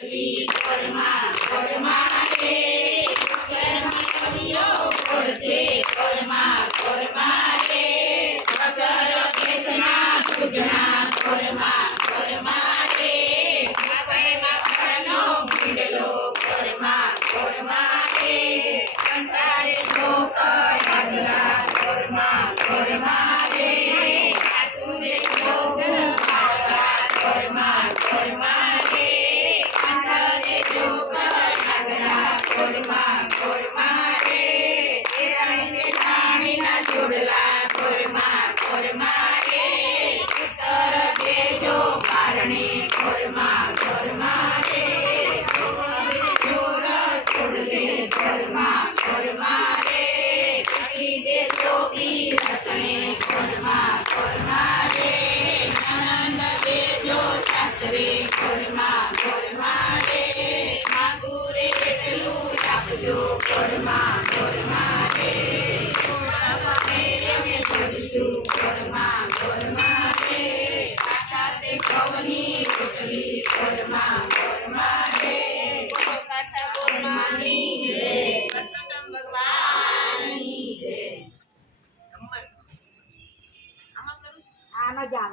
કોરમાં કોરમાં રે કોરમાં કવિઓ કોરશે કોરમાં કોરમાં રે વગર કેસના પૂજણા કોરમાં કોરમાં રે માથેમાં ફળનો ભીંડલો કોરમાં કોરમાં રે સંસારે જોક ડાગલા કોરમાં કોરમાં રે આસુરે જોક ડાગલા કોરમાં કોરમાં રે આંધળે જોક ડાગલા કોરમાં કોરમાં રે એરાણી જેઠાણીના જોડલા કોરમાં કોરમાં રે ઉત્તર દેજો કારણે કોરમાં કોરમાં રે જોર છોડલે કોરમાં કોરમાં રે કરી દેજો ઈ રસણે કોરમાં કોરમાં રે નણંદ દેજો સાસરે કોરમાં કોરમાં રે માગુરે એટલું આપજો કોરમાં કોરમાં રે થોડા ભાવે અમે જોડીશું કોરમાં કોરમાં રે સાથે ઘઉંની રોટલી કોરમાં કોરમાં રે કાઠા કોરમાની જય કૃષ્ણ ભગવાનની જય આનો જ આવે